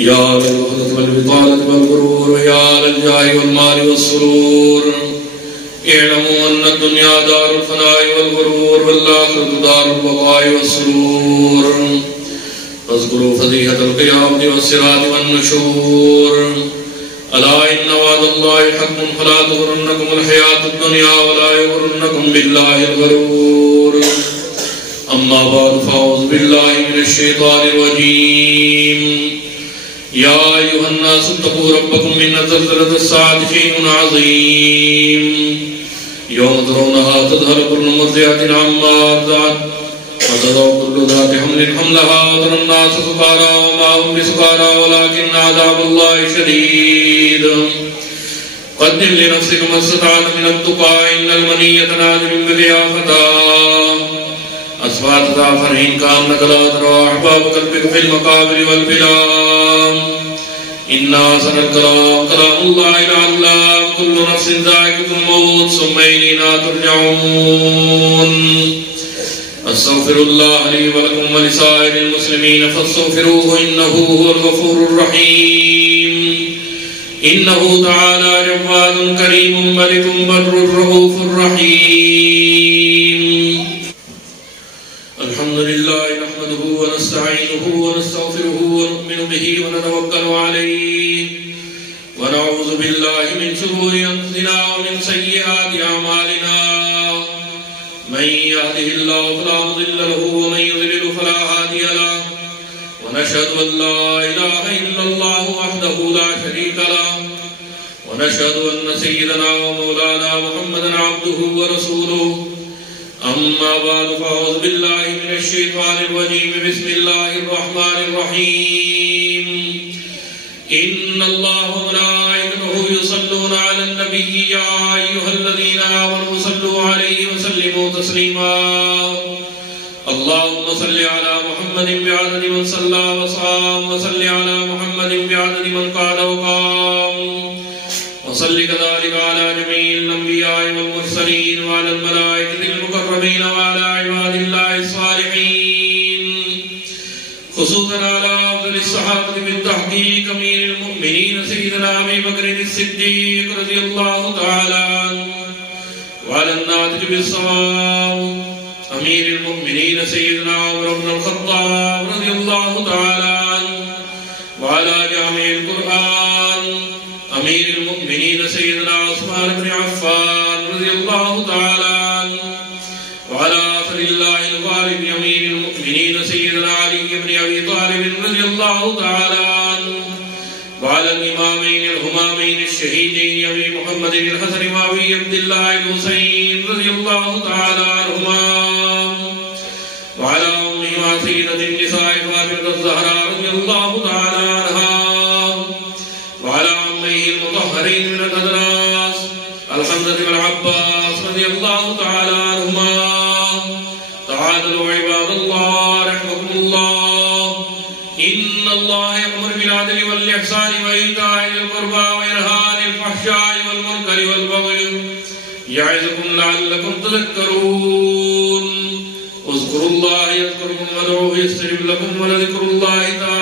يا للوحدة والبطالة والغرور ويا للجاه والمال والسرور اعلموا أن الدنيا دار الفناء والغرور والآخرة دار البقاء والسرور فاذكروا فضيحة القيامة والصراط والنشور ألا إن وعد الله حق فلا تغرنكم الحياة الدنيا ولا يغرنكم بالله الغرور أما بعد فأعوذ بالله من الشيطان الرجيم يا أيها الناس اتقوا ربكم إن زلزلة الساعة شيء عظيم يوم ترونها تذهل كل مرضعة عما أرضعت وتضع كل ذات حمل حملها وترى الناس سكارى وما هم بسكارى ولكن عذاب الله شديد قدم لنفسك ما استطعت من التقى إن المنية نازل بضيافتا أصفات ذا فرح كأنك لا ترى أحباب قلبك في المقابر والبلاد إن أحسن الكلام كلام الله العلام كل نفس ذائقة الموت ثم إلينا ترجعون أستغفر الله لي ولكم ولسائر المسلمين فاستغفروه إنه هو الغفور الرحيم إنه تعالى جواد كريم ملك بر رؤوف رحيم الحمد لله نحمده ونستعينه ونستغفره ونؤمن به ونتوكل عليه ونعوذ بالله من شرور أنفسنا ومن سيئات أعمالنا من يهده الله فلا مضل له ومن يضلل فلا هادي له ونشهد أن لا إله إلا الله وحده لا شريك له ونشهد أن سيدنا ومولانا محمدا عبده ورسوله أما بعد فأعوذ بالله من الشيطان الرجيم بسم الله الرحمن الرحيم إن الله وملائكته يصلون على النبي يا أيها الذين آمنوا صلوا عليه وسلموا تسليما اللهم صل على محمد بعدد من صلى وصام وصل على محمد بعدد من قعد وقام وصل كذلك على جميع الأنبياء والمرسلين وعلى الملائكة المقربين وعلى عباد الله الصالحين خصوصا على أفضل الصحابة بالتحقيق أمير المؤمنين سيدنا أبي بكر الصديق رضي الله تعالى عنه وعلى الناطق بالصواب أمير المؤمنين سيدنا عمر بن الخطاب رضي الله تعالى عنه وعلى جامع القرآن أمير المؤمنين سيدنا عثمان بن عفان رضي الله تعالى عنه وعلى آخر الله الغالب أمير المؤمنين سيدنا علي بن أبي طالب رضي الله تعالى عنه وعلى الإمامين الهمامين الشهيدين أبي محمد الحسن وأبي عبد الله الحسين رضي الله تعالى عنهما وعلى أمه وسيدة النساء فاطمة الزهراء رضي الله تعالى عنها وعلى عميه المطهرين من الأدناس الحمزة والعباس رضي الله تعالى عنهما تعالوا عباد الله رحمكم الله إن الله يأمر بالعدل والإحسان وإيتاء ذي القربى وينهى عن الفحشاء والمنكر والبغي يعظكم لعلكم تذكرون اذكروا الله يذكركم وادعوه يستجب لكم ولذكر الله تعالى